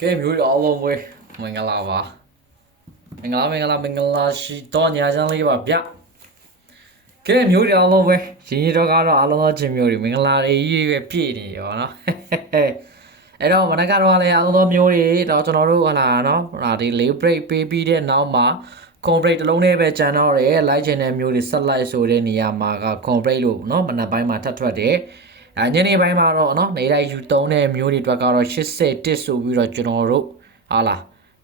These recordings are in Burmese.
ကဲမျိုးတွေအားလုံးပဲမင်္ဂလာပါမင်္ဂလာမင်္ဂလာမင်္ဂလာရှိတော့ညာချမ်းလေးပါဗျကဲမျိုးတွေအားလုံးပဲရှင်ကြီးတော့ကတော့အားလုံးသောချင်းမျိုးတွေမင်္ဂလာတွေကြီးပဲပြည့်နေရောနော်အဲ့တော့မနက်ကတော့လည်းအားလုံးသောမျိုးတွေတော့ကျွန်တော်တို့ဟလာနော်ဟာဒီလေး break ပေးပြီးတဲ့နောက်မှာ complete တစ်လုံးနဲ့ပဲကြံတော့တယ် live channel မျိုးတွေဆက်လိုက်ဆိုတဲ့နေရာမှာက complete လို့เนาะမနက်ပိုင်းမှာထပ်ထွက်တယ် အဲညနေပိုင်းမှာတော့เนาะနေတိုင်းယူသုံးတဲ့မျိုးတွေအတွက်ကတော့81ဆိုပြီးတော့ကျွန်တော်တို့ဟာလား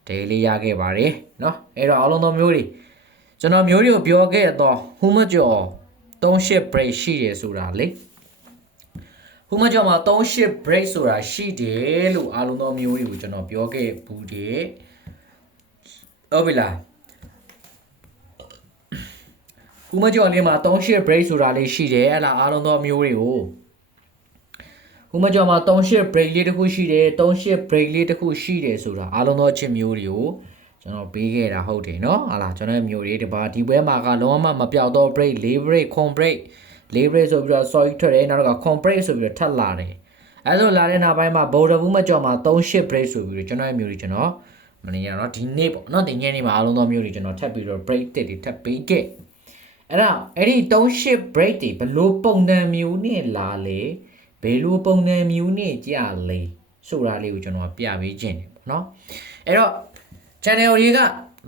daily ရခဲ့ပါတယ်เนาะအဲ့တော့အားလုံးသောမျိုးတွေကျွန်တော်မျိုးတွေကိုပြောခဲ့တော့ဟူးမကျော်38 break ရှိတယ်ဆိုတာလေဟူးမကျော်မှာ38 break ဆိုတာရှိတယ်လို့အားလုံးသောမျိုးတွေကိုကျွန်တော်ပြောခဲ့ဘူးတယ်ဟုတ်ပြီလား ခုမကျော်လေးမှာ38 break ဆိုတာလေးရှိတယ်အဲ့လားအားလုံးသောမျိုးတွေကို ဟိုမှာကြော်မှာ38 break လေးတစ်ခုရှိတယ်38 break လေးတစ်ခုရှိတယ်ဆိုတာအားလုံးသောအချက်မျိုးတွေကိုကျွန်တော်ပေးခဲ့တာဟုတ်တယ်နော်ဟာလာကျွန်တော်မျိုးတွေဒီပါဒီပွဲမှာကလုံးဝမပြောက်တော့ break 4 break con break 4 break ဆိုပြီးတော့ sorry ထွက်တယ်နောက်တော့ con break ဆိုပြီးတော့ထပ်လာတယ်အဲဆိုလာတဲ့နောက်ပိုင်းမှာ border ဘူးမကြော်မှာ38 break ဆိုပြီးတော့ကျွန်တော်မျိုးတွေကျွန်တော်မနေရတော့ဒီနေ့ပေါ့နော်ဒီညနေမှာအားလုံးသောမျိုးတွေကျွန်တော်ထပ်ပြီးတော့ break တစ်တွေထပ်ပေးခဲ့အဲ့တော့အဲ့ဒီ38 break တွေဘလို့ပုံစံမျိုးနဲ့လာလဲ ဘယ်လိုပုံစံမျိုးနဲ့ကြလဲဆိုတာလေးကိုကျွန်တော်ပြပေးခြင်းတယ်ပေါ့နော်အဲ့တော့ channel တွေက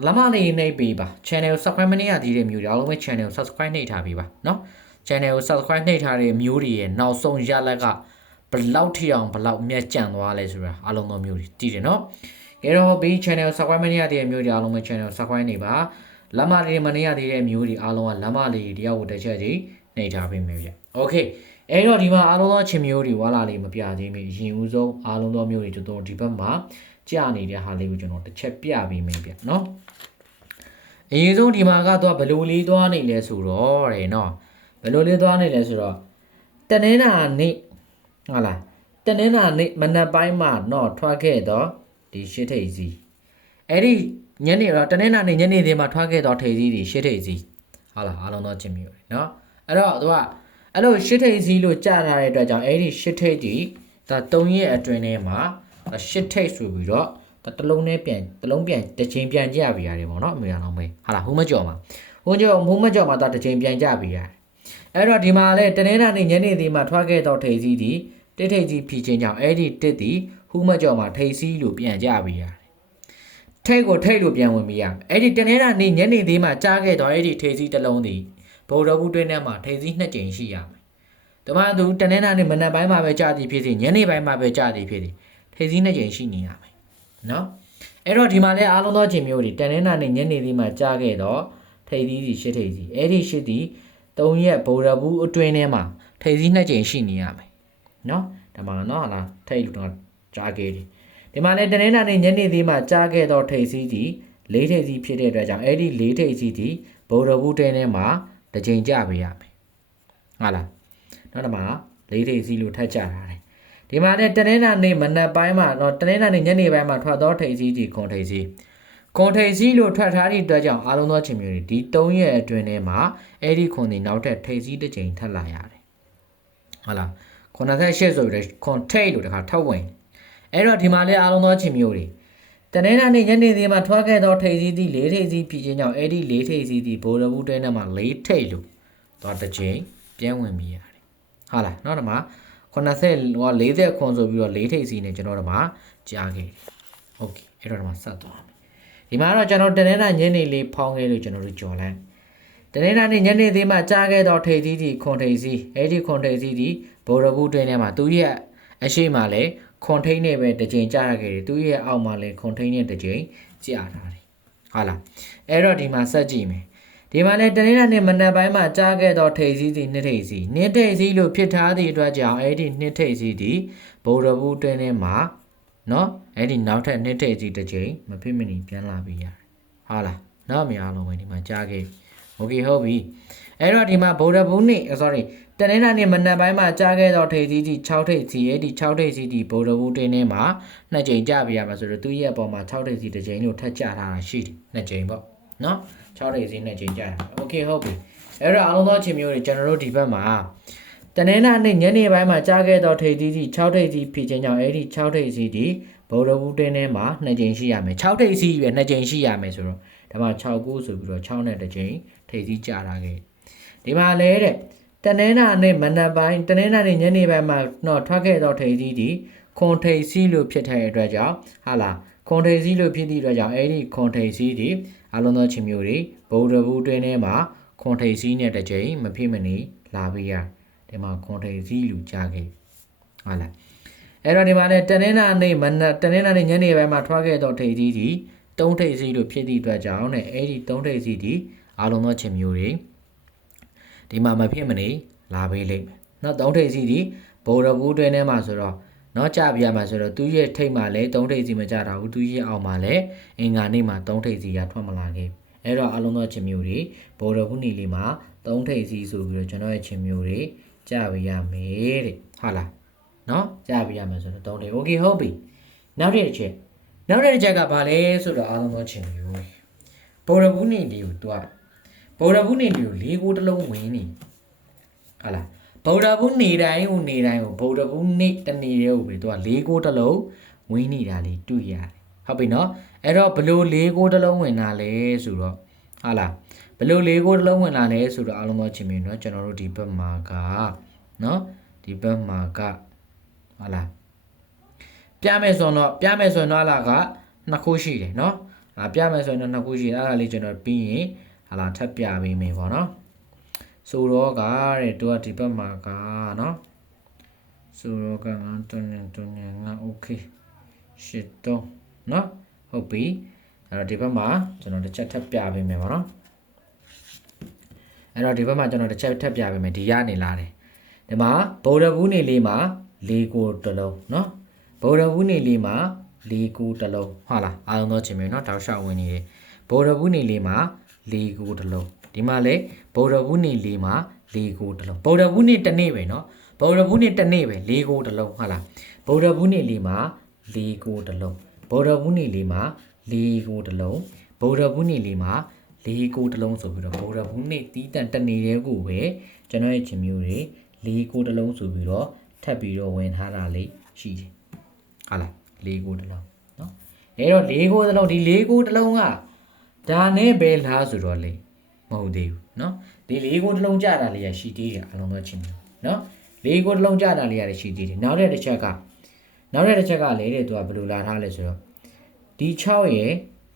လမလေးနှိပ်ပေးပါ channel subscribe မနေရသေးတဲ့မျိုးတွေအားလုံးပဲ channel subscribe နှိပ်ထားပေးပါနော် channel ကို subscribe နှိပ်ထားတဲ့မျိုးတွေရဲ့နောက်ဆုံးရလဒ်ကဘလောက်ထိအောင်ဘလောက်မြတ်ကြံသွားလဲဆိုတာအားလုံးသောမျိုးတွေတည်တယ်နော်ကဲတော့ဘေး channel subscribe မနေရသေးတဲ့မျိုးတွေအားလုံးပဲ channel subscribe နေပါလမလေးမနေရသေးတဲ့မျိုးတွေအားလုံးကလမလေးတယောက်ကိုတစ်ချက်စီနှိပ်ထားပေးမယ်ဗျ okay အဲ့တော့ဒီမှာအားလုံးသောချင်းမျိုးတွေဝါလာလေးမပြသေးမီအရင်ဦးဆုံးအားလုံးသောမျိုးတွေကျွန်တော်ဒီဘက်မှာကြာနေတဲ့ဟာလေးကိုကျွန်တော်တစ်ချက်ပြပေးမယ်ဗျနော်။အရင်ဆုံးဒီမှာကတော့ဘယ်လိုလေးသွားနေလဲဆိုတော့တဲ့နော်ဘယ်လိုလေးသွားနေလဲဆိုတော့တနင်္လာနေ့ဟုတ်လားတနင်္လာနေ့မနက်ပိုင်းမှာတော့ထွက်ခဲ့တော့ဒီရှစ်ထိပ်စီအဲ့ဒီညနေတော့တနင်္လာနေ့ညနေသေးမှာထွက်ခဲ့တော့ထိပ်စီဒီရှစ်ထိပ်စီဟုတ်လားအားလုံးတော့ချင်းမျိုးတယ်နော်အဲ့တော့သူက အဲ့လိုရှစ်ထိပ်စီလို့ကြားထားတဲ့အတွက်ကြောင့်အဲ့ဒီရှစ်ထိပ်ဒီဒါ၃ရက်အတွင်းထဲမှာရှစ်ထိပ်ဆိုပြီးတော့ဒါတစ်လုံးနဲ့ပြန်တစ်လုံးပြန်တစ်ချိန်ပြန်ကြပြရတယ်ပေါ့နော်အမေရောင်မေဟာလားဟိုမကြော်မှာဟိုကြော်ဟိုမကြော်မှာဒါတစ်ချိန်ပြန်ကြပြရတယ်အဲ့တော့ဒီမှာလေတနင်္လာနေ့ညနေသေးမှာထွက်ခဲ့တော့ထိပ်စီဒီတစ်ထိပ်စီဖြီချင်းကြောင့်အဲ့ဒီတစ်ဒီဟိုမကြော်မှာထိပ်စီလို့ပြန်ကြပြရတယ်ထိတ်ကိုထိတ်လို့ပြန်ဝင်မိရမယ်အဲ့ဒီတနေ့တာနေ့ညနေသေးမှကြားခဲ့တော့အဲ့ဒီထိတ်စီတစ်လုံးသည် ဗုဒ္ဓဘူးတွင်းထဲမှာထိတ်စီနှစ်ကြိမ်ရှိရမယ်။ဒါမှသူတနေ့တာနေ့မနက်ပိုင်းမှာပဲကြားသည်ဖြစ်စီညနေပိုင်းမှာပဲကြားသည်ဖြစ်စီထိတ်စီနှစ်ကြိမ်ရှိနေရမယ်။နော်။အဲ့တော့ဒီမှာလဲအားလုံးသောချိန်မျိုးတွေတနေ့တာနေ့ညနေသေးမှကြားခဲ့တော့ထိတ်စီစီရှစ်ထိတ်စီအဲ့ဒီရှစ်သည်၃ရက်ဗုဒ္ဓဘူးအတွင်းထဲမှာထိတ်စီနှစ်ကြိမ်ရှိနေရမယ်။နော်။ဒါမှနော်ဟာလားထိတ်လို့တော့ကြားခဲ့တယ်။ဒီမှာလည်းတနင်္လာနေ့ညနေသေးမှကြားခဲ့တော့ထိတ်စီးသည်လေးထိတ်စီးဖြစ်တဲ့အတွက်ကြောင့်အဲ့ဒီလေးထိတ်စီးသည်ဗုဒ္ဓဘူးတဲထဲမှာ တစ်ချိန်ကြပေးရမယ်။ဟုတ်လား။နောက်တစ်မှာလေးထိတ်စီးလို့ထပ်ကြတာတယ်။ဒီမှာလည်းတနင်္လာနေ့မနက်ပိုင်းမှာတော့တနင်္လာနေ့ညနေပိုင်းမှာထွက်တော့ထိတ်စီးသည်ခွန်ထိတ်စီးခွန်ထိတ်စီးလို့ထွက်ထားသည့်အတွက်ကြောင့်အားလုံးသောချင်းမျိုးတွေဒီ၃ရက်အတွင်းထဲမှာအဲ့ဒီခွန်ဒီနောက်ထပ်ထိတ်စီးတစ်ချိန်ထပ်လာရတယ်။ဟုတ်လား။98ဆိုပြီးတော့ခွန်ထိတ်လို့တခါထောက်ဝင်အဲ့တော့ဒီမှာလဲအားလုံးသောချင်းမျိုးတွေ တနင်္လာနေ့ညနေသေးမှာထွက်ခဲ့သောထိပ်စီးသည့်၄ထိပ်စီးဖြစ်ခြင်းကြောင့်အဲ့ဒီ၄ထိပ်စီးသည့်ဗိုလ်တော်ဘူးတဲနဲ့မှာ၄ထိပ်လို့သွားတစ်ချိန်ပြန်ဝင်ပြီးရတယ်။ဟုတ်လားနောက်တစ်မှာ80ဟို40ခွန်ဆိုပြီးတော့၄ထိပ်စီးနဲ့ကျွန်တော်တို့မှာကြားခဲ့တယ်။ Okay အဲ့တော့ဒီမှာဆက်သွားမယ်။ဒီမှာတော့ကျွန်တော်တနင်္လာညနေလေးဖောင်းခဲ့လို့ကျွန်တော်တို့ကြော်လိုက်။တနင်္လာနေ့ညနေသေးမှာကြားခဲ့သောထိပ်စီးသည့်ခွန်ထိပ်စီးအဲ့ဒီခွန်ထိပ်စီးသည့်ဗိုလ်တော်ဘူးတဲနဲ့မှာသူရဲ့အရှိမလဲ ခွန်ထိန်နဲ့ပဲတစ်ချိန်ကြာရခဲ့တယ်သူရဲ့အောက်မှာလည်းခွန်ထိန်နဲ့တစ်ချိန်ကြာထားတယ်ဟုတ်လားအဲ့တော့ဒီမှာဆက်ကြည့်မယ်ဒီမှာလည်းတနင်္လာနေ့မနက်ပိုင်းမှာကြားခဲ့တော့ထိတ်စည်းစီနှစ်ထိတ်စီနှစ်ထိတ်စီလို့ဖြစ်ထားသည့်အတွက်ကြောင့်အဲ့ဒီနှစ်ထိတ်စီဒီဗုဒ္ဓဘူးတွင်းထဲမှာနော်အဲ့ဒီနောက်ထပ်နှစ်ထိတ်စီတစ်ချိန်မဖြစ်မနေပြန်လာပြီးရတယ်ဟုတ်လားနော်အများလုံးပဲဒီမှာကြားခဲ့โอเคဟုတ်ပြီ အဲ့တော့ဒီမှာဗုဒ္ဓဘုနေ့ sorry တနင်္လာနေ့မနက်ပိုင်းမှာကြားခဲ့တော့ထိပ်သီးကြီး6ထိပ်စီရဲ့ဒီ6ထိပ်စီဒီဗုဒ္ဓဘုတင်းထဲမှာနှစ်ကြိမ်ကြပြရမှာဆိုတော့သူ့ရဲ့အပေါ်မှာ6ထိပ်စီတစ်ကြိမ်လို့ထပ်ကြထားတာရှိတယ်နှစ်ကြိမ်ပေါ့နော်6ထိပ်စီနှစ်ကြိမ်ကြတာ okay ဟုတ်ပြီအဲ့တော့အလုံးသောချင်းမျိုးတွေကျွန်တော်တို့ဒီဘက်မှာတနင်္လာနေ့ညနေပိုင်းမှာကြားခဲ့တော့ထိပ်သီးကြီး6ထိပ်စီဖြစ်ခြင်းကြောင့်အဲ့ဒီ6ထိပ်စီဒီဗုဒ္ဓဘုတင်းထဲမှာနှစ်ကြိမ်ရှိရမယ်6ထိပ်စီပဲနှစ်ကြိမ်ရှိရမယ်ဆိုတော့ဒါမှ6 9ဆိုပြီးတော့6နဲ့တစ်ကြိမ်ထိပ်စီကြထားခဲ့ ဒီမှာလဲတဲ့တနင်္လာနေ့မနက်ပိုင်းတနင်္လာနေ့ညနေပိုင်းမှာတော့ထွက်ခဲ့သောထိပ်သီးဒီခွန်ထိပ်စီလို့ဖြစ်တဲ့အတွက်ကြောင့်ဟာလားခွန်ထိပ်စီလို့ဖြစ်သည့်အတွက်ကြောင့်အဲ့ဒီခွန်ထိပ်စီဒီအလုံးသောချင်းမျိုးတွေဗုဒ္ဓဘူးတင်းထဲမှာခွန်ထိပ်စီနဲ့တစ်ကြိမ်မဖြစ်မနေလာပြီးရဒီမှာခွန်ထိန်စီလူကြားခဲ့ဟုတ်လားအဲ့တော့ဒီမှာလည်းတနင်္လာနေ့မနက်တနင်္လာနေ့ညနေပိုင်းမှာထွက်ခဲ့တော့ထိန်စီဒီတုံးထိန်စီလို့ဖြစ်သည့်အတွက်ကြောင့်နဲ့အဲ့ဒီတုံးထိန်စီဒီအားလုံးသောချင်းမျိုးတွေ ဒီမှာမဖြစ်မနေလာပေးလိမ့်မယ်เนาะတုံးထိန်စီဒီဗော်ရဘူးတွင်းထဲမှာဆိုတော့เนาะကြပြရမှာဆိုတော့သူရဲ့ထိတ်မှာလည်းတုံးထိန်စီမကြတာဘူးသူရဲ့အောက်မှာလည်းအင်္ဂါနေ့မှာတုံးထိန်စီရထွက်မလာခဲ့အဲ့တော့အားလုံးသောချင်းမျိုးတွေဗော်ရဘူးနေလေးမှာတုံးထိန်စီဆိုပြီးတော့ကျွန်တော်ရဲ့ချင်းမျိုးတွေ ကြပေးရမယ်တဲ့ဟုတ်လားနော်ကြပေးရမယ်ဆိုတော့တုံးတယ်โอเคဟုတ်ပြီနောက်တစ်ချက်နောက်တစ်ချက်ကဘာလဲဆိုတော့အားလုံးသောချင်းမျိုးဘောရဘူးနေဒီကို ဗုဒ္ဓဘုနေတူလေးကိုတစ်လုံးဝင်နေဟာလားဗုဒ္ဓဘုနေတိုင်းကိုနေတိုင်းကိုဗုဒ္ဓဘုနေတနေရဲကိုပဲသူကလေးကိုတစ်လုံးဝင်နေတာလေးတွေ့ရတယ်ဟုတ်ပြီနော်အဲ့တော့ဘလို့လေးကိုတစ်လုံးဝင်တာလဲဆိုတော့ဟာလားဘလို့လေးကိုတစ်လုံးဝင်လာလဲဆိုတော့အလုံးတော့ချင်းပြီနော်ကျွန်တော်တို့ဒီဘက်မှာကနော်ဒီဘက်မှာကဟာလားပြမယ်ဆိုတော့ပြမယ်ဆိုတော့အလားကနှစ်ခုရှိတယ်နော်အာပြမယ်ဆိုရင်တော့နှစ်ခုရှိတယ်အဲ့ဒါလေးကျွန်တော်ပြီးရင် ဟာလာထပ်ပြပေးမယ်ပေါ့เนาะဆိုတော့ကတဲ့သူကဒီဘက်မှာကเนาะဆိုတော့ကငါတွန်းနေတွန်းနေငါโอเคရှစ်တော့เนาะဟုတ်ပြီအဲ့တော့ဒီဘက်မှာကျွန်တော်တစ်ချက်ထပ်ပြပေးမယ်ပေါ့เนาะ အဲ့တော့ဒီဘက်မှာကျွန်တော်တစ်ချက်ထပ်ပြပေးမယ်ဒီရနေလာတယ်ဒီမှာဗုဒ္ဓဘူးနေလေးမှာ၄ကိုတစ်လုံးเนาะဗုဒ္ဓဘူးနေလေးမှာ၄ကိုတစ်လုံးဟုတ်လားအားလုံးတော့ချင်းမျိုးเนาะတောက်လျှောက်ဝင်နေတယ်ဗုဒ္ဓဘူးနေလေးမှာ ၄ကိုတစ်လုံးဒီမှာလေဗုဒ္ဓဘူးနေလေးမှာ၄ကိုတစ်လုံးဗုဒ္ဓဘူးနေတစ်နေ့ပဲเนาะဗုဒ္ဓဘူးနေတစ်နေ့ပဲ၄ကိုတစ်လုံးဟုတ်လားဗုဒ္ဓဘူးနေလေးမှာ၄ကိုတစ်လုံးဗုဒ္ဓဘူးနေလေးမှာ၄ကိုတစ်လုံးဗုဒ္ဓဘူးနေလေးမှာ လေးကိုတစ်လုံးဆိုပြီးတော့ဗုဒ္ဓဘုနေ့တီးတန့်တနေရဲကိုပဲကျွန်တော်ရဲ့ချင်းမျိုးတွေလေးကိုတစ်လုံးဆိုပြီးတော့ထပ်ပြီးတော့ဝင်ထားတာလေးရှိတယ်ဟာလားလေးကိုတစ်လုံးเนาะအဲတော့လေးကိုတစ်လုံးဒီလေးကိုတစ်လုံးက ဒါနဲ့ပဲလားဆိုတော့လေမဟုတ်သေးဘူးเนาะဒီလေးကိုတစ်လုံးကြတာလေးရရှိသေးတယ်အလုံးတော့ချင်းမျိုးเนาะလေးကိုတစ်လုံးကြတာလေးရရှိသေးတယ်နောက်တဲ့တစ်ချက်ကနောက်တဲ့တစ်ချက်ကလေတဲ့သူကဘယ်လိုလာထားလဲဆိုတော့ဒီ6ရဲ့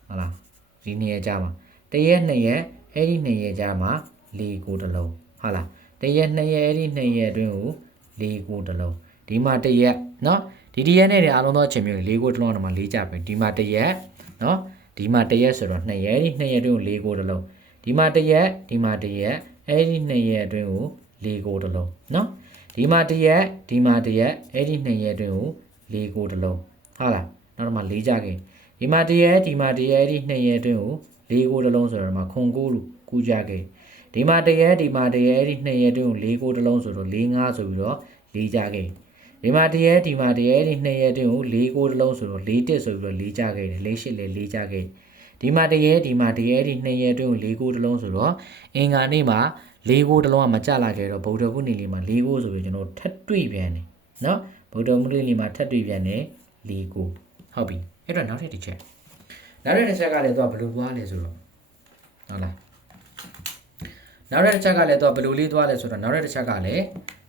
ဟာလားဒီနေရာကြမှာ တရက်နှစ်ရက်အဲ့ဒီနှစ်ရက်ကြာမှာလေးကိုတစ်လုံးဟုတ်လားတရက်နှစ်ရက်အဲ့ဒီနှစ်ရက်အတွင်းကိုလေးကိုတစ်လုံးဒီမှာတရက်เนาะဒီတရက်နဲ့တည်းအားလုံးသောအချိန်မျိုးလေးကိုတစ်လုံးတော့မှလေးကြပဲဒီမှာတရက်เนาะ ဒီမှာတရက်ဆိုတော့နှစ်ရက်အဲ့ဒီနှစ်ရက်အတွင်းကိုလေးကိုတစ်လုံးဒီမှာတရက်ဒီမှာတရက်အဲ့ဒီနှစ်ရက်အတွင်းကိုလေးကိုတစ်လုံးเนาะဒီမှာတရက်ဒီမှာတရက်အဲ့ဒီနှစ်ရက်အတွင်းကိုလေးကိုတစ်လုံးဟုတ်လားနောက်တော့မှလေးကြခဲ့ဒီမှာတရက်ဒီမှာတရက်အဲ့ဒီနှစ်ရက်အတွင်းကို လေးကိုတစ်လုံးဆိုတော့မှခွန်ကိုလို့ကူကြခဲ့ဒီမှာတရက်ဒီမှာတရက်အဲ့ဒီနှစ်ရက်တွင်းကိုလေးကိုတစ်လုံးဆိုတော့လေးငါဆိုပြီးတော့လေးကြခဲ့ ဒီမှာတရက်ဒီမှာတရက်အဲ့ဒီနှစ်ရက်တွင်းကိုလေးကိုတစ်လုံးဆိုတော့လေးတက်ဆိုပြီးတော့လေးကြခဲ့တယ်လေးရှစ်လည်းလေးကြခဲ့ဒီမှာတရက်ဒီမှာတရက်အဲ့ဒီနှစ်ရက်တွင်းကိုလေးကိုတစ်လုံးဆိုတော့အင်္ဂါနေ့မှာလေးကိုတစ်လုံးကမကြလာခဲ့တော့ဗုဒ္ဓဘုနေ့လေးမှာလေးကိုဆိုပြီးကျွန်တော်ထပ်တွေ့ပြန်တယ်နော်ဗုဒ္ဓဘုနေ့လေးမှာထပ်တွေ့ပြန်တယ်လေးကိုဟုတ်ပြီအဲ့တော့နောက်ထပ်တစ်ချက်နောက်တဲ့တစ်ချက်ကလည်းသူကဘယ်လိုသွားလဲဆိုတော့ဟုတ်လားနောက်တဲ့တစ်ချက်ကလည်းသူကဘယ်လိုလေးသွားလဲဆိုတော့နောက်တဲ့တစ်ချက်ကလည်း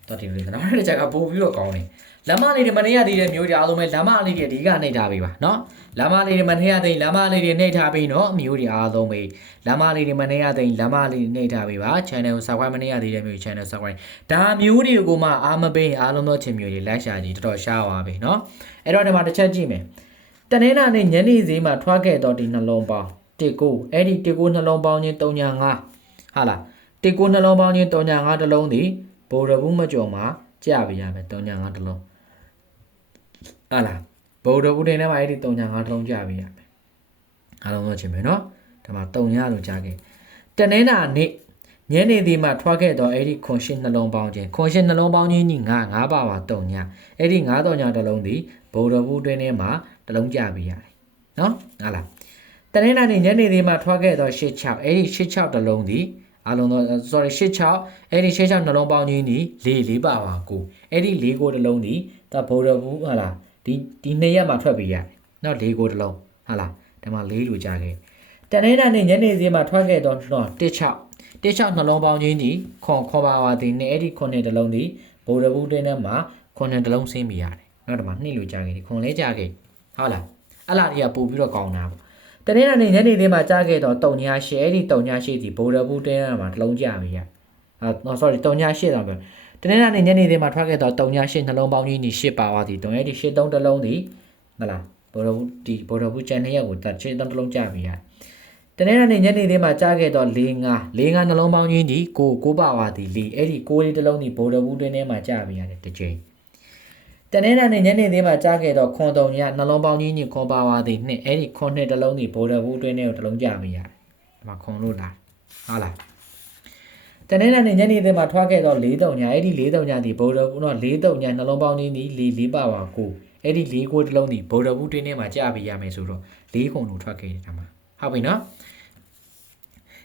သူကဒီလိုနောက်တဲ့တစ်ချက်ကပို့ပြီးတော့ကောင်းတယ် လမ်းမလေးတွေမနေရသေးတဲ့မျိုးတွေအားလုံးပဲလမ်းမလေးတွေအဓိကနှိပ်ထားပေးပါနော်လမ်းမလေးတွေမနေရသေးလမ်းမလေးတွေနှိပ်ထားပေးနော်မျိုးတွေအားလုံးပဲလမ်းမလေးတွေမနေရသေးလမ်းမလေးတွေနှိပ်ထားပေးပါ channel ကို subscribe မနေရသေးတဲ့မျိုး channel subscribe ဒါမျိုးတွေကိုမှအားမပေးအားလုံးသောချင်မျိုးတွေ like ရှာကြည့်တော်တော်ရှားပါပဲနော်အဲ့တော့ဒီမှာတစ်ချက်ကြည့်မယ်တနင်္လာနေ့ညနေစီးမှာထွက်ခဲ့တော့ဒီနှလုံးပေါင်း19အဲ့ဒီ19နှလုံးပေါင်းချင်း3.5ဟာလား19နှလုံးပေါင်းချင်း3.5တလုံးဒီဗိုလ်ရဘူးမကျော်မှာကြပြရမယ်3.5တလုံး ဟာလားဗိုလ်ရဘူးတင်ထဲမှာအဲ့ဒီ305တစ်လုံးကြပြရမယ်အားလုံးတော့ချင်းမယ်နော်ဒါမှ300လို့ကြားခဲ့တနင်္လာနေ့ညနေဒီမှာထွားခဲ့တော့အဲ့ဒီခွန်ရှင်းနှလုံးပေါင်းချင်းခွန်ရှင်းနှလုံးပေါင်းချင်းညီ9 9ပါပါ3ညအဲ့ဒီ9တော့ညတစ်လုံးဒီဗိုလ်ရဘူးတွင်းထဲမှာတလုံးကြပေးရတယ်နော်ဟုတ်လားတနင်္လာနေ့ညနေသေးမှထွားခဲ့သော86အဲ့ဒီ86တလုံးဒီအားလုံးတော့ sorry 86အဲ့ဒီ86နှလုံးပေါင်းချင်းဒီ4 4ပါပါကိုအဲ့ဒီ4ကိုတစ်လုံးဒီဒါဗော်ဒဘူးဟာလား ဒီဒီနှစ်ရက်မှာထွက်ပေးရတယ်နော်4ကိုတစ်လုံးဟာလားဒီမှာ4လူကြခဲ့တနေ့နေ့ညနေစီမှာထွက်ခဲ့တော့တော့16 16နှလုံးပေါင်းချင်းဒီခွန်ခေါ်ပါပါဒီနဲ့အဲ့ဒီခွန်နဲ့တစ်လုံးဒီဗော်ဒဘူးတင်းထဲမှာခွန်နဲ့တစ်လုံးဆင်းပြရတယ်နော်ဒီမှာနှစ်လူကြခဲ့ဒီခွန်လေးကြခဲ့ဟုတ်လားအဲ့လားတွေကပို့ပြီးတော့ကောင်းတာပေါ့တနေ့နေ့ညနေသေးမှာကြားခဲ့တော့တုံညာရှဲအဲ့ဒီတုံညာရှိဒီဘိုးရဘူးတင်းရမှာတစ်လုံးကြပြီရအာ sorry တုံညာရှဲတော့ပြော တနေ့နေ့ညနေသေးမှာထွက်ခဲ့တော့တုံညာရှဲနှလုံးပေါင်းကြီးညီရှစ်ပါသွားသည်တုံရဲဒီရှစ်သုံးတစ်လုံးဒီမလားဘိုးရဘူးဒီဘိုးရဘူးကျန်နေရက်ကိုတရှစ်သုံးတစ်လုံးကြပြီရတနေ့နေ့ညနေသေးမှာကြားခဲ့တော့၄၅၄၅နှလုံးပေါင်းကြီးညီကိုကိုပါသွားသည်လီအဲ့ဒီကိုလေးတစ်လုံးဒီဘိုးရဘူးတင်းထဲမှာကြပြီရတယ်တစ်ချိန်တနေ့နေ့ညနေသေးမှကြားခဲ့တော့ခွန်တုံညနှလုံးပေါင်းကြီးညခွန်ပါပါသည်နှစ်အဲ့ဒီခွန်နှစ်တစ်လုံးဒီဘိုးတော်ဘူးတွင်းထဲကိုတစ်လုံးကြမိရတယ်ဒီမှာခွန်လို့လားဟုတ်လား တနေ့နေ့ညနေသေးမှထွားခဲ့တော့၄တုံညအဲ့ဒီ၄တုံညဒီဘိုးတော်ဘူးတော့၄တုံညနှလုံးပေါင်းကြီးဒီ၄၄ပါပါကိုအဲ့ဒီ၄ကိုတစ်လုံးဒီဘိုးတော်ဘူးတွင်းထဲမှာကြမိရမယ်ဆိုတော့၄ခုလို့ထွက်ခဲ့တယ်ဒါမှဟုတ်ပြီနော်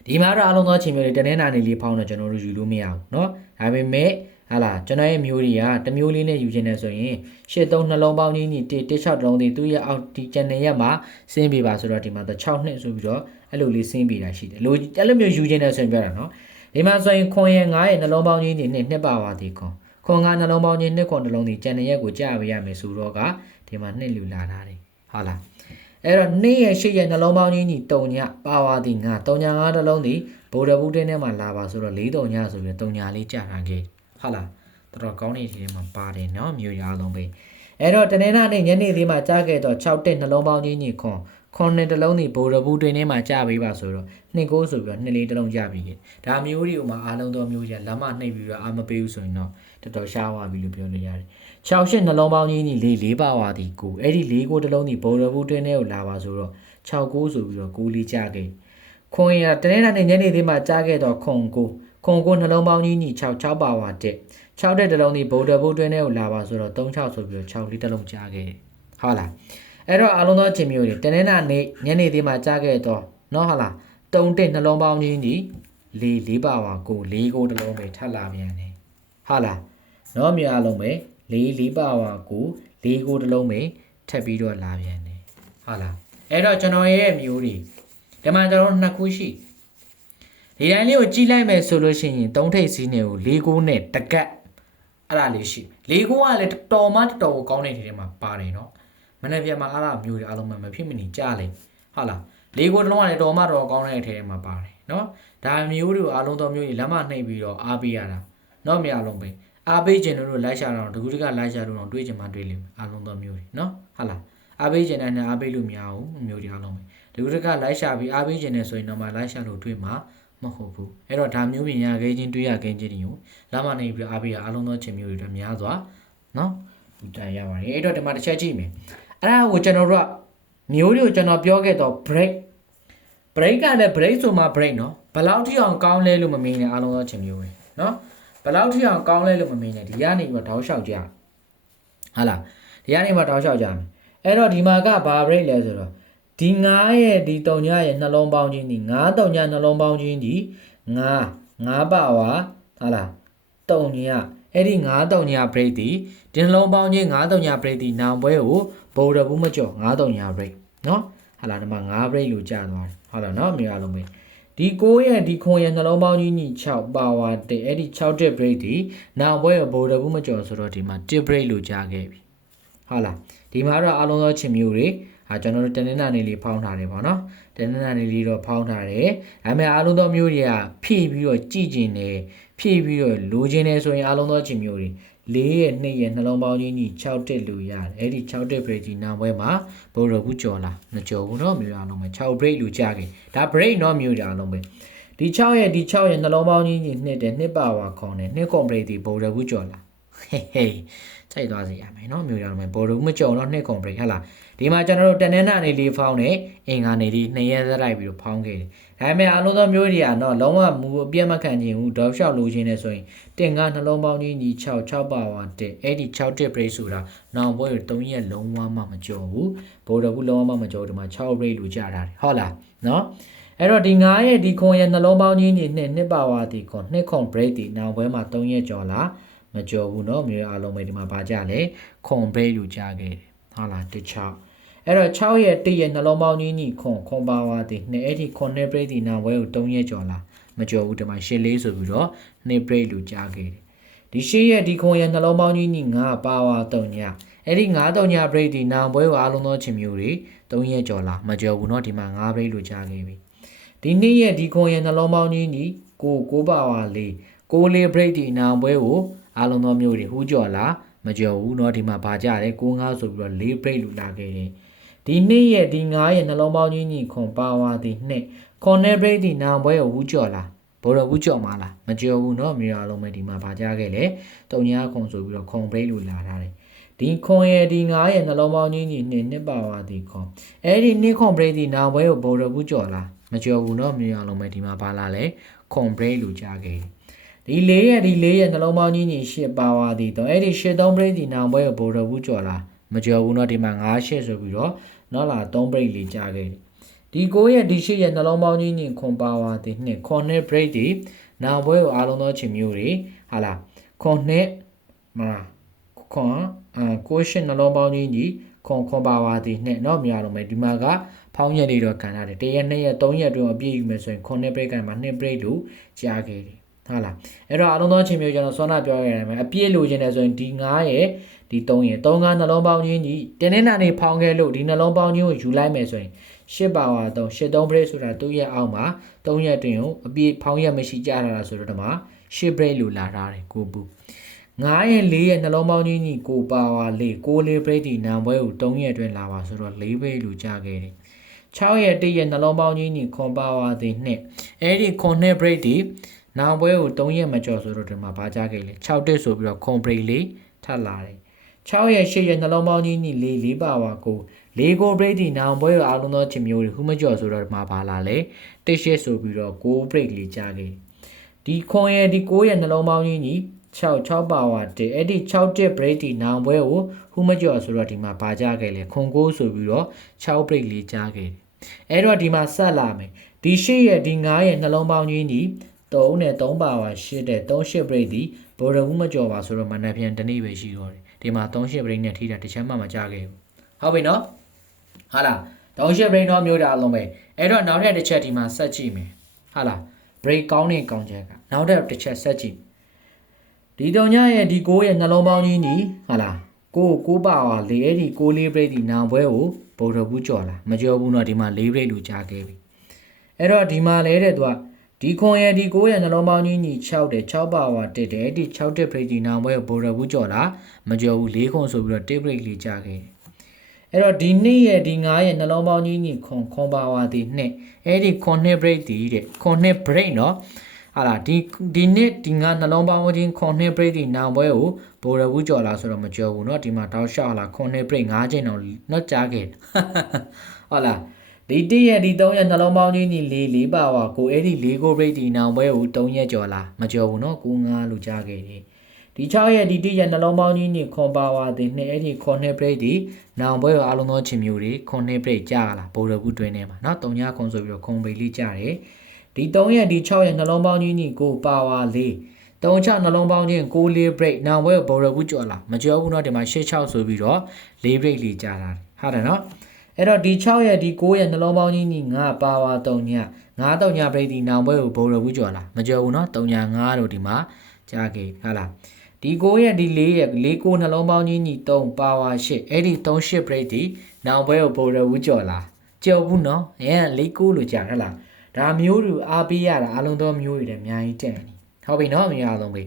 ဒီမှာတော့အလုံးသောချိန်မျိုးတွေတနေ့နာနေလေးဖောင်းတော့ကျွန်တော်တို့ယူလို့မရဘူးเนาะဒါပေမဲ့ဟာလာကျွန်တော်ရဲ့မျိုးတွေကတစ်မျိုးလေးနဲ့ယူခြင်းနဲ့ဆိုရင်ရှစ်သုံးနှလုံးပေါင်းကြီးညီ1 1 6လုံးတွေသူ့ရဲ့အောက်ဒီ channel ရက်မှာဆင်းပြပါဆိုတော့ဒီမှာတော့6နှစ်ဆိုပြီးတော့အဲ့လိုလေးဆင်းပြတာရှိတယ်လို့အဲ့လိုမျိုးယူခြင်းနဲ့ဆိုရင်ပြောတာနော် ဒီမှာဆိုရင်ခွန်ရဲ့9ရဲ့နှလုံးပေါင်းကြီးညီနှစ်နှစ်ပါပါသည်ခွန်ခွန်ကနှလုံးပေါင်းကြီးနှစ်ခွန်နှလုံးဒီ channel ရက်ကိုကြားပေးရမယ်ဆိုတော့ကဒီမှာနှစ်လူလာတာတယ်ဟုတ်လားအဲ့တော့နေ့ရဲ့ရှစ်ရဲ့နှလုံးပေါင်းကြီးညီ3ညပါပါသည်ငါ3ည5တစ်လုံးဒီဗိုလ်တဘူးတင်းထဲမှာလာပါဆိုတော့4 3ညဆိုပြီး3ညလေးကြာထားခဲ့ဟုတ်လား တော်တော်ကောင်းတဲ့ဒီထဲမှာပါတယ်เนาะမျိုးရအောင်ပဲအဲ့တော့တနေ့နေ့ညနေသေးမှကြားခဲ့တော့6တက်နှလုံးပေါင်းကြီးညီခွန် ခွန်နဲ့တစ်လုံးဒီဘိုရဘူးတွင်ထဲမှာကြားပေးပါဆိုတော့နှစ်ကိုးဆိုပြီးတော့နှစ်လေးတစ်လုံးကြပြီလေဒါမျိုးတွေဥမာအားလုံးသောမျိုးရလက်မနှိပ်ပြီးတော့အာမပေးဘူးဆိုရင်တော့တော်တော်ရှားသွားပြီလို့ပြောလို့ရတယ်6ရှစ်နှလုံးပေါင်းကြီးညီလေးလေးပါသွားသည်ကိုအဲ့ဒီလေးကိုတစ်လုံးဒီဘိုရဘူးတွင်ထဲကိုလာပါဆိုတော့6ကိုးဆိုပြီးတော့ကိုးလေးကြခဲ့ခွန်ရတနေ့နေ့ညနေသေးမှကြားခဲ့တော့ခွန်ကိုခွန်ကိုနှလုံးပေါင်းကြီးညီ6 6ပါဝါတက်6တဲ့တစ်လုံးဒီဗုဒ္ဓဘုတ်တွင်းထဲကိုလာပါဆိုတော့36ဆိုပြီးတော့6လေးတစ်လုံးကြားခဲ့တယ်ဟုတ်လား အဲ့တော့အားလုံးသောချင်းမျိုးတွေတနေ့နေ့ညနေသေးမှကြားခဲ့တော့နော်ဟုတ်လား3တဲ့နှလုံးပေါင်းကြီးညီ၄၄ပါဝါကို၄ကိုတစ်လုံးပဲထပ်လာပြန်တယ်ဟုတ်လားနော်မြေအားလုံးပဲ၄၄ပါဝါကို၄ကိုတစ်လုံးပဲထပ်ပြီးတော့လာပြန်တယ်ဟုတ်လားအဲ့တော့ကျွန်တော်ရဲ့မျိုးတွေဒီမှာကျွန်တော်နှစ်ခုရှိဒီတိုင်းလေးကိုကြည့်လိုက်မယ်ဆိုလို့ရှိရင်သုံးထိပ်စီးနေကို၄ကိုနဲ့တကတ်အဲ့ဒါလေးရှိ၄ကိုကလည်းတော်မှတော်ကိုကောင်းတဲ့ဒီထဲမှာပါတယ်နော် မနေ့ပြန်မှာအဲ့ဒါမျိုးတွေအားလုံးမဖြစ်မနေကြားလေဟုတ်လား၄ကိုတစ်လုံးကလည်းတော်မှတော်ကောင်းတဲ့ထဲမှာပါတယ်နော်ဒါမျိုးတွေကိုအားလုံးတော်မျိုးကြီးလက်မနှိပ်ပြီးတော့အားပေးရတာနော်မရအောင်ပဲအားပေးခြင်းတို့လိုက်ရှာတော့တကူတကလိုက်ရှာလို့တော့တွေးချင်မှတွေးလိမ့်မယ်အားလုံးတော်မျိုးတွေနော်ဟုတ်လားအားပေးခြင်းနဲ့အားပေးလို့မရဘူးမျိုးတွေအားလုံးပဲတကူတကလိုက်ရှာပြီးအားပေးခြင်းနဲ့ဆိုရင်တော့မှလိုက်ရှာလို့တွေးမှာမဟုတ်ဘူးအဲ့တော့ဒါမျိုးမြင်ရခဲ့ချင်းတွေ့ရခဲ့ချင်းတွေကိုလာမနေပြီးအားပေးရအားလုံးသောချင်းမျိုးတွေတော့များစွာနော်ဟူတန်ရပါတယ်အဲ့တော့ဒီမှာတစ်ချက်ကြည့်မယ် အဲ့ဒါကိုကျွန်တော်တို့ကမျိုးတွေကိုကျွန်တော်ပြောခဲ့တော့ break break ကလည်း break ဆိုမှ break နော်ဘယ်လောက်ထိအောင်ကောင်းလဲလို့မမင်းနဲ့အားလုံးသောချင်းမျိုးတွေနော်ဘယ်လောက်ထိအောင်ကောင်းလဲလို့မမင်းနဲ့ဒီကနေပြီးတော့တောက်လျှောက်ကြဟာလားဒီကနေမှတောက်လျှောက်ကြမယ်အဲ့တော့ဒီမှာကဘာ break လဲဆိုတော့ဒီ9ရဲ့ဒီ3ညရဲ့နှလုံးပေါင်းခြင်းဒီ9 3ညနှလုံးပေါင်းခြင်းဒီ9 9ပါဝါဟာလား3ညအဲ့ဒီ9 3ည break ဒီဒီနှလုံးပေါင်းခြင်း9 3ည break ဒီနောင်ပွဲကို ဘိုးရဘူးမကျော်9 3ည break နော်ဟာလားဒီမှာ9 break လို့ကြာသွားတယ်ဟုတ်လားနော်အများလုံးပဲဒီ9ရဲ့ဒီခွန်ရဲ့နှလုံးပေါင်းကြီးညီ6ပါဝါတဲ့အဲ့ဒီ6တက် break ဒီနောင်ပွဲကိုဘိုးရဘူးမကျော်ဆိုတော့ဒီမှာ1 break လို့ကြာခဲ့ပြီဟုတ်လားဒီမှာတော့အလုံးသောချင်းမျိုးတွေအာကျွန်တော်တို့တနင်္လာနေ့လေးဖောင်းထားတယ်ပေါ့နော်တနင်္လာနေ့လေးတော့ဖောင်းထားတယ်ဒါပေမဲ့အားလုံးသောမျိုးတွေကဖြည့်ပြီးတော့ကြည်ကျင်တယ်ဖြည့်ပြီးတော့လိုချင်တယ်ဆိုရင်အားလုံးသောချင်းမျိုးတွေ ၄ရဲ့2ရဲ့နှလုံးပေါင်းကြီးညီ6တက်လူရတယ်အဲ့ဒီ6တက် break ကြီးနောက်ပွဲမှာဘိုးတော်ဘူးကြော်လာမကြော်ဘူးเนาะမျိုးအားလုံးပဲ6 break လူကြခဲ့ဒါ break เนาะမျိုးကြအားလုံးပဲဒီ6ရဲ့ဒီ6ရဲ့နှလုံးပေါင်းကြီးညီနှစ်တယ်နှစ်ပါဝါခေါင်းတယ်နှစ် complete ဒီဘိုးတော်ဘူးကြော်လာဟေးဟေးစိုက်သွားစီရမယ်เนาะမျိုးကြအားလုံးပဲဘိုးတော်ဘူးမကြော်တော့နှစ် complete ဟဟလားဒီမှာကျွန်တော်တို့တနင်္လာနေ့လေးဖောင်းတယ်အင်္ဂါနေ့လေးနှစ်ရက်သက်လိုက်ပြီးတော့ဖောင်းခဲ့တယ် ဒါပေမဲ့အလုံးသောမျိုးတွေကတော့လုံးဝမူအပြတ်မခံခြင်းဘူးဒေါက်လျှောက်လိုချင်နေဆိုရင်တင်ကနှလုံးပေါင်းကြီးညီ6 6ပါဝါတက်အဲ့ဒီ6တက် break ဆိုတာနောင်ဘွဲကို3ရက်လုံးဝမှမကြော်ဘူးဘိုးတော်ဘူးလုံးဝမှမကြော်ဒီမှာ6 break လိုကြတာတယ်ဟုတ်လားနော် အဲ့တော့ဒီ9ရဲ့ဒီခွန်ရဲ့နှလုံးပေါင်းကြီးညီနှစ်နှစ်ပါဝါဒီခွန်နှစ်ခွန် break ဒီနောက်ဘဲမှာ3ရက်ကျော်လာမကျော်ဘူးเนาะမျိုးအားလုံးပဲဒီမှာပါကြလေခွန် break လို့ကြားခဲ့တယ်ဟုတ်လားတစ်ချောက် အဲ့တော့6ရဲ့1ရဲ့နှလုံးပေါင်းကြီးညီခွန်ခွန်ပါဝါဒီနှစ်အဲ့ဒီခွန်နှစ် break ဒီနောက်ဘဲကို3ရက်ကျော်လာမကျော်ဘူးဒီမှာရှစ်လေးဆိုပြီးတော့နှစ် break လို့ကြားခဲ့တယ်ဒီရှေ့ရဲ့ဒီခွန်ရဲ့နှလုံးပေါင်းကြီးညီ9ပါဝါ3ညအဲ့ဒီ9 3ည break ဒီနောက်ဘဲကိုအားလုံးသောချင်းမျိုးတွေ3ရက်ကျော်လာမကျော်ဘူးเนาะဒီမှာ9 break လို့ကြားခဲ့ပြီ ဒီနေ့ရဲ့ဒီခွန်ရဲ့နှလုံးပေါင်းကြီးညီကိုကိုပါဝါလေးကိုလေး break ဒီနောင်ပွဲကိုအားလုံးသောမျိုးတွေဟူးကြော်လာမကြော်ဘူးเนาะဒီမှာဗာကြတယ်ကိုငါဆိုပြီးတော့၄ break လူလာခဲ့တယ် ဒီနေ့ရဲ့ဒီ9ရဲ့နှလုံးပေါင်းကြီးညီခွန်ပါဝါဒီနှစ်ခွန်နဲ့ break ဒီနောင်ပွဲကိုဟူးကြော်လာဘောရဟူးကြော်မလားမကြော်ဘူးเนาะမြေအားလုံးပဲဒီမှာဗာကြခဲ့လေတုံညာခွန်ဆိုပြီးတော့ခွန် break လူလာထားတယ်ဒီခွန်ရဲ့ဒီ9ရဲ့နှလုံးပေါင်းကြီးညီနှစ်နှစ်ပါဝါဒီခွန်အဲ့ဒီနှစ်ခွန် break ဒီနောင်ပွဲကိုဘောရဟူးကြော်လာ မကြော်ဘူးเนาะမြေအောင်လုံးပဲဒီမှာပါလာလဲခွန်ဘရိတ်လို့ကြားခဲ့ဒီလေးရဲ့ဒီလေးရဲ့နှလုံးပေါင်းကြီးညီရှစ်ပါဝါသည်တော့အဲ့ဒီရှစ်သုံးဘရိတ်ဒီနောင်ဘွဲကိုဘိုးတော်ဘူးကြော်လာ မကြော်ဘူးเนาะဒီမှာ9ရှစ်ဆိုပြီးတော့เนาะလာ3ဘရိတ်လေးကြားခဲ့ဒီကိုရဲ့ဒီရှစ်ရဲ့နှလုံးပေါင်းကြီးညီခွန်ပါဝါသည်နှစ်ခွန်နှစ်ဘရိတ်ဒီနောင်ဘွဲကိုအားလုံးသောချင်းမျိုးတွေဟာလားခွန်နှစ်မလားခွန်အာကိုရှစ်နှလုံးပေါင်းကြီးညီခွန်ခွန်ပါဝါသည်နှစ်เนาะမြေအောင်လုံးပဲဒီမှာကဖောင်းရက်တွေတော့ခံရတယ်တရက်နှစ်ရက်သုံးရက်အတွင်းအပြည့်ယူမယ်ဆိုရင်9 break ကန်မှာ2 break လို့ကြားခဲ့တယ် ဟုတ်လားအဲ့တော့အလုံးသောအချိန်မျိုးကျွန်တော်စောနာပြောခဲ့ရတယ်မယ်အပြည့်လိုချင်တယ်ဆိုရင်ဒီ9ရဲ့ဒီ3ရဲ့3ကနှလုံးပေါင်းချင်းကြီးတင်းနေနာနေဖောင်းခဲ့လို့ဒီနှလုံးပေါင်းချင်းကိုယူလိုက်မယ်ဆိုရင်10ပါဝါ3 10 3 break ဆိုတာ2ရက်အောက်မှာ3ရက်တွင်ကိုအပြည့်ဖောင်းရက်မရှိကြတာဆိုတော့ဒီမှာ10 break လို့လာထားတယ်ကိုဘူး9ရဲ့4ရဲ့နှလုံးပေါင်းချင်းကြီးကိုပါဝါ4 6လေး break ဒီနံပွဲကို3ရက်အတွင်းလာပါဆိုတော့4 break လို့ကြားခဲ့တယ်6ရက်1ရက်နှလုံးပေါင်းကြီးညီခွန်ပါဝါသည်နှစ်အဲ့ဒီခွန်နှစ် break ဒီ နောင်ပွဲကို3ရက်မကျော်ဆိုတော့ဒီမှာဗာကြခဲ့လေ6တက်ဆိုပြီးတော့ခွန် break လေးထပ်လာတယ်6ရက်8ရက်နှလုံးပေါင်းကြီးညီ4 4ပါဝါကို၄ကို break ဒီနောင်ပွဲကိုအားလုံးသောချင်းမျိုးတွေဟူမကျော်ဆိုတော့ဒီမှာဗာလာလေတစ်ရှက်ဆိုပြီးတော့6 break လေးကြားခဲ့ဒီခွန်ရဲ့ဒီ9ရက်နှလုံးပေါင်းကြီးညီ6 6ပါဝါ1အဲ့ဒီ6တက် break ဒီနောင်ပွဲကိုဟူမကျော်ဆိုတော့ဒီမှာဗာကြခဲ့လေခွန်9ဆိုပြီးတော့6 break လေးကြားခဲ့တယ်အဲ့တော့ဒီမှာဆက်လာမယ်ဒီရှစ်ရဲ့ဒီ9ရဲ့နှလုံးပေါင်းကြီးညီ 3နဲ့3ပါဝါ8တဲ့3 8 break ဒီဘော်ရဘူးမကြော်ပါဆိုတော့မနက်ဖြန်တနေ့ပဲရှိတော့တယ်ဒီမှာ3 8 break နဲ့ထိတာတစ်ချက်မှမကြခဲ့ဘူးဟုတ်ပြီနော်ဟာလား3 8 break တော့မျိုးတာအလုံးပဲအဲ့တော့နောက်ထပ်တစ်ချက်ဒီမှာဆက်ကြည့်မယ်ဟာလား break ကောင်းတဲ့ကောင်းချက်ကနောက်ထပ်တစ်ချက်ဆက်ကြည့်ဒီတုံညရဲ့ဒီ9ရဲ့နှလုံးပေါင်းကြီးညီဟာလားကိုကိုပါဝါလေအဲ့ဒီ6လေး break ဒီနောင်ပွဲကိုဗုဒ္ဓဘူးကြော်လာမကြော်ဘူးတော့ဒီမှာ၄ break လို့ကြားခဲ့ပြီအဲ့တော့ဒီမှာလဲတဲ့သူက ဒီခွန်ရဲ့ဒီ9ရဲ့နှလုံးပေါင်းကြီးညီ6တဲ့6ပါဝါတက်တယ်ဒီ6တက် break ဒီနောင်ပွဲကိုဗုဒ္ဓဘူးကြော်လာမကြော်ဘူး၄ခွန်ဆိုပြီးတော့1 break လေးကြားခဲ့တယ်အဲ့တော့ဒီနေ့ရဲ့ဒီ9ရဲ့နှလုံးပေါင်းကြီးညီခွန်ခွန်ပါဝါဒီနှစ်အဲ့ဒီခွန်နှစ် break ဒီတဲ့ခွန်နှစ် break နော်ဟာလာဒီဒီနေ့ဒီငါနှလုံးပေါင်းချင်းခွန်နှစ် break ဒီနောင်ပွဲကိုဘိုရဘူးကြော်လာဆိုတော့မကြော်ဘူးเนาะဒီမှာတောက်လျှောက်လာခွန်နှစ် break ၅ချိန်တော့တော့ကြားခဲ့ဟုတ်လား ဒီတည့်ရဲ့ဒီ3ရက်နှလုံးပေါင်းချင်းညီ၄၄ပါဝါကိုအဲ့ဒီ၄ကို break ဒီနောင်ပွဲကို3ရက်ကြော်လာမကြော်ဘူးเนาะကို9လို့ကြားခဲ့တယ်ဒီ6ရက်ဒီတည့်ရက်နှလုံးပေါင်းချင်းညီခွန်ပါဝါဒီနှစ်အဲ့ဒီခွန်နှစ် break ဒီနောင်ပွဲကိုအားလုံးသောချင်းမျိုးတွေခွန်နှစ် break ကြားလာဘိုရဘူးတွင်းထဲမှာเนาะ3ညခွန်ဆိုပြီးတော့ခွန်ပေလေးကြားတယ်ဒီ3ရက်ဒီ6ရက်နှလုံးပေါင်းချင်းညီကိုပါဝါ၄တုံးချနှလုံးပေါင်းချင်း6လေး break နောင်ဘဲဘော်ရဘူးကြော်လာမကြောဘူးเนาะဒီမှာ86ဆိုပြီးတော့4 break လေးကြာလာတယ်ဟုတ်တယ်เนาะ အဲ့တော့ဒီ6ရဲ့ဒီ9ရဲ့နှလုံးပေါင်းကြီးညီ9ပါဝါ3ည9 3ည break ဒီနောင်ဘဲကိုဘော်ရဘူးကြော်လာမကြောဘူးเนาะ3ည9တို့ဒီမှာကြာခဲ့ဟုတ်လားဒီ9ရဲ့ဒီ4ရဲ့4 9နှလုံးပေါင်းကြီးညီ3ပါဝါ8အဲ့ဒီ3 8 break ဒီနောင်ဘဲကိုဘော်ရဘူးကြော်လာကြော်ဘူးเนาะအဲ4 9လို့ကြာဟုတ်လားဒါမျိုးတွေအားပေးရတာအလုံးသောမျိုးတွေလည်းအများကြီးတက်နေဟုတ်ပြီနော်အများဆုံးပဲ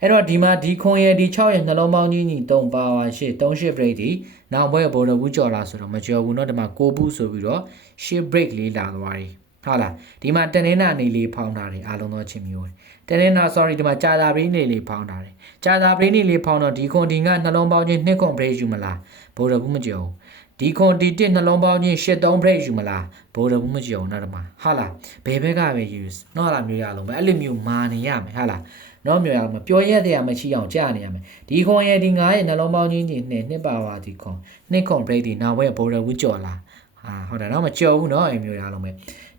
အဲ့တော့ဒီမှာဒီခွန်ရဲ့ဒီ6ရဲ့နှလုံးပေါင်းကြီးညီ3ပါဝါ8 38 break ဒီ နောက်ဘွဲဘော်ဒဘူးကြော်လာဆိုတော့မကြော်ဘူးเนาะဒီမှာ6ဘူးဆိုပြီးတော့8 break လေးလာသွားတယ်ဟုတ်လားဒီမှာတနင်္လာနေလေးဖောင်းထားတယ်အားလုံးသောချင်းမျိုးတနင်္လာ sorry ဒီမှာကြာသာပရင်းနေလေးဖောင်းထားတယ်ကြာသာပရင်းနေလေးဖောင်းတော့ဒီခွန်ဒီကနှလုံးပေါင်းချင်း2ခွန် break ယူမလားဘော်ဒဘူးမကြော်ဘူးဒီခွန်ဒီတစ်နှလုံးပေါင်းချင်း83 break ယူမလားဘိုးတော်ဘူးမကြည့်အောင်နော်ဒီမှာဟာလားဘယ်ဘက်ကပဲ use နော်လားမျိုးရလုံးပဲအဲ့လိုမျိုးမာနေရမယ်ဟာလား နော်မျိုးရလုံးပြောရက်တဲ့ရမရှိအောင်ကြာနေရမယ်ဒီခွန်ရဲ့ဒီ9ရဲ့နှလုံးပေါင်းချင်းချင်းနဲ့နှစ်ပါပါဒီခွန်နှစ်ခွန် break ဒီနောက်ဘက်ဘိုးတော်ဘူးကြော်လာဟဟာဟုတ်တယ်နော်မကြော်ဘူးနော်အဲ့မျိုးတွေအားလုံးပဲ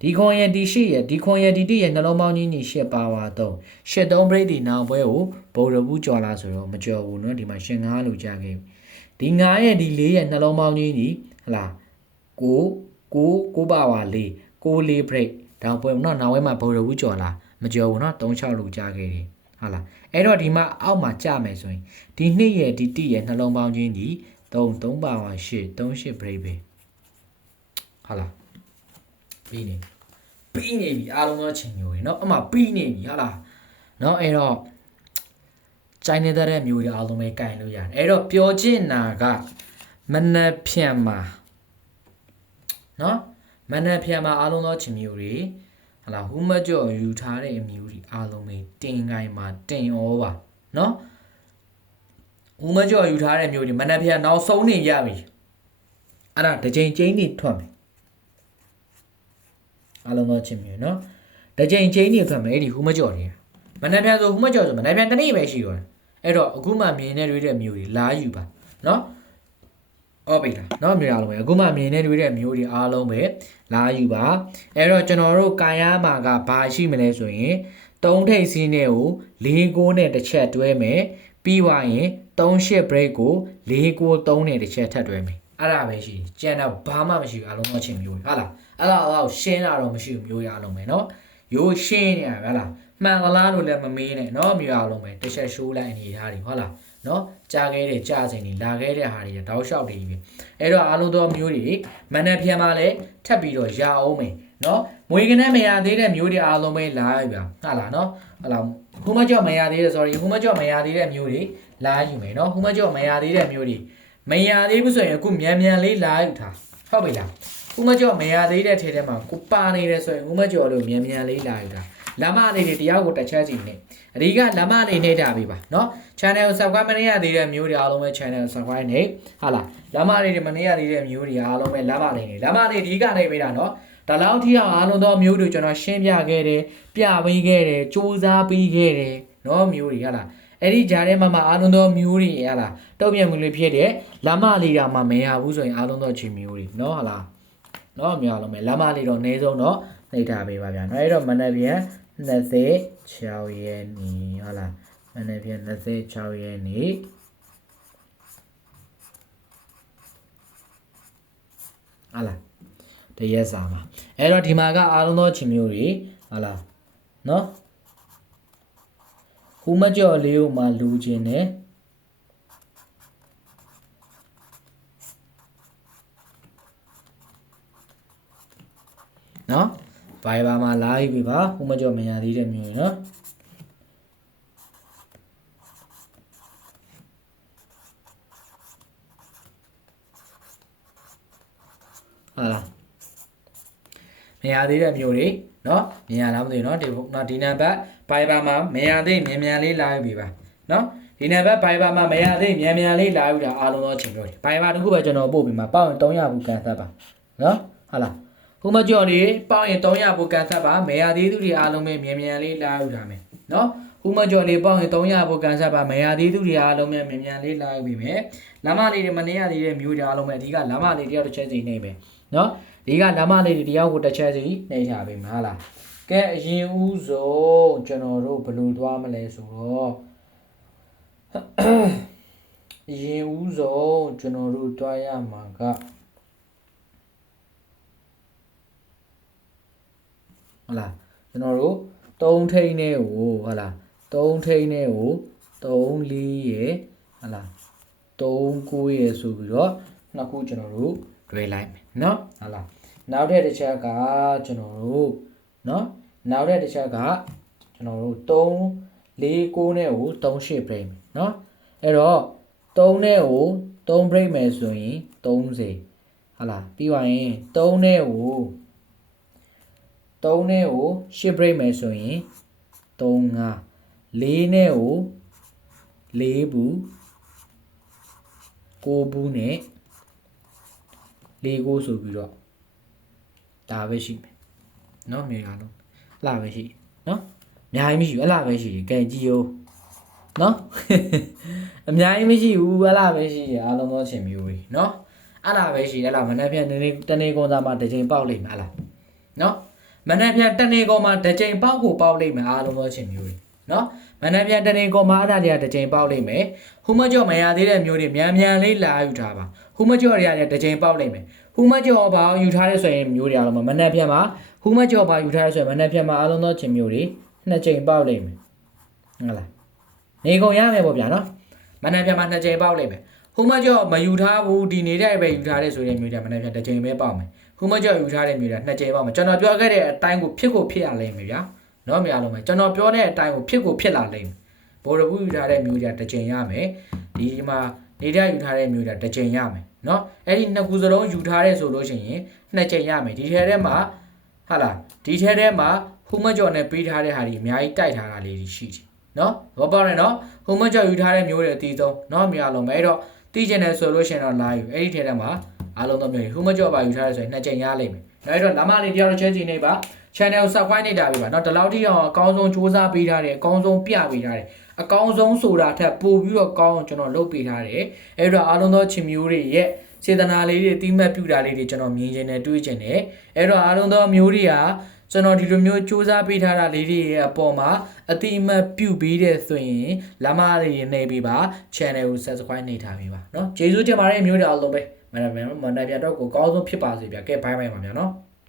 ဒီခွန်ရဲ့ဒီရှိရဲ့ဒီခွန်ရဲ့ဒီတိရဲ့နှလုံးပေါင်းကြီးညီရှစ်ပါဝါ3ရှစ်3ပြိတ္တိနောင်ပွဲကိုဘုံရဘူးကြော်လာဆိုတော့မကြော်ဘူးနော်ဒီမှာရှင်ငါးလို့ကြားခဲ့ပြီဒီငါးရဲ့ဒီလေးရဲ့နှလုံးပေါင်းကြီးညီဟလာကိုကိုကိုပါဝါလေးကိုလေးပြိတ်တောင်ပွဲနော်နောက်ဝဲမှာဘုံရဘူးကြော်လာမကြော်ဘူးနော်3 6လို့ကြားခဲ့တယ် ဟုတ်လားအဲ့တော့ဒီမှာအောက်မှာကြမယ်ဆိုရင်ဒီနှစ်ရဲ့ဒီတိရဲ့နှလုံးပေါင်းချင်းညီ3 3ပါဝါ8 3 8ပြိတ်ပဲဟုတ်လားပြီးနေပြီးနေပြီအားလုံးသောချိန်မျိုးတွေเนาะအမှပြီးနေပြီဟုတ်လားเนาะအဲ့တော့ကျိုင်းနေတဲ့မျိုးတွေအားလုံးပဲကင်လို့ရတယ်အဲ့တော့ပြောချင်တာကမနက်ဖြန်မှာเนาะမနက်ဖြန်မှာအားလုံးသောချိန်မျိုးတွေ ဟလာဟူမကြော်ယူထားတဲ့အမျိုးဒီအားလုံးပဲတင်ကိုင်းမှာတင်ဩပါနော်ဟူမကြော်ယူထားတဲ့မျိုးဒီမနက်ဖြန်နောက်ဆုံးနေရပြီအဲ့ဒါတစ်ချိန်ချင်းနေထွက်မယ်အားလုံးတော့ချင်းမြေနော်တစ်ချိန်ချင်းနေထွက်မယ်ဒီဟူမကြော်နေမနက်ဖြန်ဆိုဟူမကြော်ဆိုမနက်ဖြန်တနေ့ပဲရှိတော့တယ်အဲ့တော့အခုမှမြင်နေတွေ့တဲ့မျိုးတွေလာယူပါနော်အော်ပြီလားနော်မြေအားလုံးပဲအခုမှမြင်နေတွေ့တဲ့မျိုးတွေအားလုံးပဲ လာယူပါအဲ့တော့ကျွန်တော်တို့ကာယမှာကဘာရှိမလဲဆိုရင်သုံးထိပ်စီးနဲ့ကို၄ကိုနဲ့တစ်ချက်တွဲမယ်ပြီးသွားရင်3 shit break ကို၄ကို3နဲ့တစ်ချက်ထပ်တွဲမယ်အဲ့ဒါပဲရှိတယ်ကျန်တော့ဘာမှမရှိဘူးအားလုံးသောချင်းမျိုးတွေဟုတ်လားအဲ့ဒါတော့ရှင်းတာတော့မရှိဘူးမျိုးရအောင်မယ်နော်ရိုးရှင်းနေရပါလားမှန်သလားလို့လည်းမမေးနဲ့နော်မျိုးရအောင်မယ်တစ်ချက်ရှိုးလိုက်အနေထားတွေဟုတ်လား နော်ကြာခဲ့တဲ့ကြာစင်တွေလာခဲ့တဲ့ဟာတွေတောက်လျှောက်တွေကြီးပဲအဲ့တော့အားလုံးသောမျိုးတွေမနက်ဖြန်မှာလည်းထပ်ပြီးတော့ရအောင်မယ်နော်မွေးကနဲ့မရသေးတဲ့မျိုးတွေအားလုံးပဲလာရပါဟုတ်လားနော်ဟုတ်လားဟိုမကြော့မရသေးတဲ့ sorry ဟိုမကြော့မရသေးတဲ့မျိုးတွေလာယူမယ်နော်ဟိုမကြော့မရသေးတဲ့မျိုးတွေမရသေးဘူးဆိုရင်အခုမြန်မြန်လေးလာယူထားဟုတ်ပြီလားဦးမကျော်မရသေးတဲ့ထဲထဲမှာကိုပါနေတယ်ဆိုရင်ဦးမကျော်လို့မြန်မြန်လေးလာယူတာ လမ်းမလေးတွေတယောက်ကိုတစ်ချက်စီနေအဓိကလမ်းမလေးနေတာပြီပါเนาะ channel ကို subscribe မနေရသေးတဲ့မျိုးတွေအားလုံးပဲ channel ကို subscribe နေဟာလားလမ်းမလေးတွေမနေရသေးတဲ့မျိုးတွေအားလုံးပဲလမ်းမလေးနေလမ်းမလေးအဓိကနေပေးတာเนาะဒါလောက်ထိအောင်အားလုံးသောမျိုးတွေကျွန်တော်ရှင်းပြခဲ့တယ်ပြပေးခဲ့တယ်စူးစမ်းပေးခဲ့တယ်เนาะမျိုးတွေဟာလားအဲ့ဒီဂျားထဲမှာမှအားလုံးသောမျိုးတွေဟာလားတုံ့ပြန်မှုလေးဖြစ်တယ်လမ်းမလေးတောင်မှမရဘူးဆိုရင်အားလုံးသောချင်းမျိုးတွေเนาะဟာလား เนาะများလုံးမယ်လမ်းမလေးတော့အနည်းဆုံးတော့နှိပ်ထားပေးပါဗျာเนาะအဲ့တော့မနက်ပြန် 26ရက်နေ့ဟုတ်လားမနေ့ပြန်26ရက်နေ့ဟုတ်လားတရက်စာမှာအဲ့တော့ဒီမှာကအားလုံးသောချင်းမျိုးတွေဟုတ်လားနော်ဟူမကြော်လေးကိုမှလူခြင်းနဲ့နော် Viber မှာ live ပြီပါဟူမကြော်မရသေးတဲ့မျိုးတွေเนาะဟာလားမရသေးတဲ့မျိုးတွေเนาะမြင်ရလားမသိဘူးเนาะဒီเนาะဒီနံပါတ် Viber မှာမရသေးမြန်မြန်လေး live ပြီပါเนาะဒီနံပါတ် Viber မှာမရသေးမြန်မြန်လေး live တာအားလုံးသောချိန်မျိုးတွေ Viber တခုပဲကျွန်တော်ပို့ပြီးမှာပေါ့ရင်300ဘူးကန်သက်ပါเนาะဟာလား ဟိုမကြော်နေပေါင်းရင်300ပိုကန်ဆက်ပါမရသေးသူတွေအားလုံးပဲမြန်မြန်လေးလာယူတာမယ်နော်ဟိုမကြော်နေပေါင်းရင်300ပိုကန်ဆက်ပါမရသေးသူတွေအားလုံးပဲမြန်မြန်လေးလာယူပြီမယ်လမ်းမလေးတွေမနေရသေးတဲ့မျိုးတွေအားလုံးပဲအဓိကလမ်းမလေးတယောက်တစ်ချက်စီနေပဲနော်ဒီကလမ်းမလေးတွေတယောက်ကိုတစ်ချက်စီနေချပြီမဟုတ်လားကဲအရင်ဦးဆုံးကျွန်တော်တို့ဘယ်လိုသွားမလဲဆိုတော့အရင်ဦးဆုံးကျွန်တော်တို့တွားရမှာက ဟုတ်လားကျွန်တော်တို့3ထိန်းနဲ့ကိုဟုတ်လား3ထိန်းနဲ့ကို3 4ရယ်ဟုတ်လား3 9ရယ်ဆိုပြီးတော့နှစ်ခုကျွန်တော်တို့တွဲလိုက်မယ်เนาะဟုတ်လားနောက်တဲ့တစ်ချက်ကကျွန်တော်တို့เนาะနောက်တဲ့တစ်ချက်ကကျွန်တော်တို့3 4 9နဲ့ကို3 8 break မယ်เนาะအဲ့တော့3နဲ့ကို3 break မယ်ဆိုရင်30ဟုတ်လားပြီးသွားရင်3နဲ့ကို 3နဲ့ကို10 break မယ်ဆိုရင်3 5 4နဲ့ကို4ဘူး6ဘူးနဲ့4ကိုဆိုပြီးတော့ဒါပဲရှိမယ်เนาะမြေရလုံးအလားပဲရှိเนาะအများကြီးမရှိဘူးအလားပဲရှိတယ်ကဲကြည့်ဦးเนาะ အများကြီးမရှိဘူးအလားပဲရှိတယ်အားလုံးသောအချိန်မျိုးတွေเนาะ အဲ့လားပဲရှိတယ်အဲ့လားမနှက်ပြန်တနေ့တနေ့ကုန်သားမှာတစ်ချိန်ပေါက်လိမ့်မယ်အဲ့လားနော် မနှက်ပြန်တနေ့ကုန်မှာတစ်ချိန်ပေါက်ကိုပေါက်လိမ့်မယ်အားလုံးသောအချင်းမျိုးတွေနော်မနှက်ပြန်တနေ့ကုန်မှာအဲ့ဒါတွေကတစ်ချိန်ပေါက်လိမ့်မယ်ဟူမကြော့မရသေးတဲ့မျိုးတွေမြန်မြန်လေးလာယူထားပါဟူမကြော့တွေကလည်းတစ်ချိန်ပေါက်လိမ့်မယ်ဟူမကြော့ဘာယူထားရဲဆိုရင်မျိုးတွေအားလုံးမှာမနှက်ပြန်မှာဟူမကြော့ဘာယူထားရဲဆိုရင်မနှက်ပြန်မှာအားလုံးသောအချင်းမျိုးတွေနှစ်ချိန်ပေါက်လိမ့်မယ်ဟုတ်လားနေကုန်ရမယ်ပေါ့ဗျာနော်မနှက်ပြန်မှာနှစ်ချိန်ပေါက်လိမ့်မယ်ဟိုမကြော့မယူထားဘူးဒီနေတဲ့ပဲယူထားတဲ့ဆိုတဲ့မျိုးတွေမနေ့ပြန်တစ်ချိန်ပဲပေါက်မယ် ဟိုမကြော့ယူထားတဲ့မျိုးတွေနှစ်ချိန်ပေါက်မယ်ကျွန်တော်ပြောခဲ့တဲ့အတိုင်းကိုဖြစ်ကိုဖြစ်ရလိမ့်မယ်ဗျာနော်မရလို့မယ်ကျွန်တော်ပြောတဲ့အတိုင်းကိုဖြစ်ကိုဖြစ်လာလိမ့်မယ်ဘောရဘူးယူထားတဲ့မျိုးတွေတစ်ချိန်ရမယ်ဒီမှာနေတဲ့ယူထားတဲ့မျိုးတွေတစ်ချိန်ရမယ်နော်အဲ့ဒီနှစ်ခုစလုံးယူထားတဲ့ဆိုလို့ရှိရင်နှစ်ချိန်ရမယ်ဒီထဲထဲမှာဟာလားဒီထဲထဲမှာဟိုမကြော့နဲ့ပေးထားတဲ့ဟာဒီအများကြီးတိုက်ထားတာလေးရှိတယ်နော်ဘောပေါက်နေနော်ဟိုမကြော့ယူထားတဲ့မျိုးတွေအတီးဆုံးနော်မရလို့မယ်အဲ့တော့တည်ကျင်တယ်ဆိုလို့ရှိရင်တော့လာယူအဲ့ဒီထဲထဲမှာ အားလုံးတော့မျိုးဟူမကြော့ပါယူထားရဆိုရင်နှစ်ကြိမ်ရလိမ့်မယ်။နောက်တော့လမလေးတယောက်တစ်ချက်စီနေပါ channel subscribe နေတာပြီပါเนาะဒီလောက်ထိအောင်အကောင်းဆုံးစူးစမ်းပေးထားတယ်အကောင်းဆုံးပြပေးထားတယ်အကောင်းဆုံးဆိုတာထက်ပိုပြီးတော့ကောင်းအောင်ကျွန်တော်လုပ်ပေးထားတယ်အဲ့တော့အားလုံးသောချင်မျိုးတွေရဲ့စေတနာလေးတွေတိမှတ်ပြုတာလေးတွေကျွန်တော်မြင်ခြင်းနဲ့တွေးခြင်းနဲ့အဲ့တော့အားလုံးသောမျိုးတွေကကျွန်တော်ဒီလိုမျိုးစူးစမ်းပေးထားတာလေးတွေရဲ့အပေါ်မှာအတိအမှတ်ပြုပြီးတဲ့ဆိုရင်လမလေးနေပြီးပါ channel ကို subscribe နေထားပြီးပါเนาะကျေးဇူးတင်ပါတယ်မျိုးတွေအားလုံးပဲ မနက်မနက်တော့ကိုကောင်းဆုံးဖြစ်ပါစေဗျာကဲဘိုင်းဘိုင်းပါဗျာနော်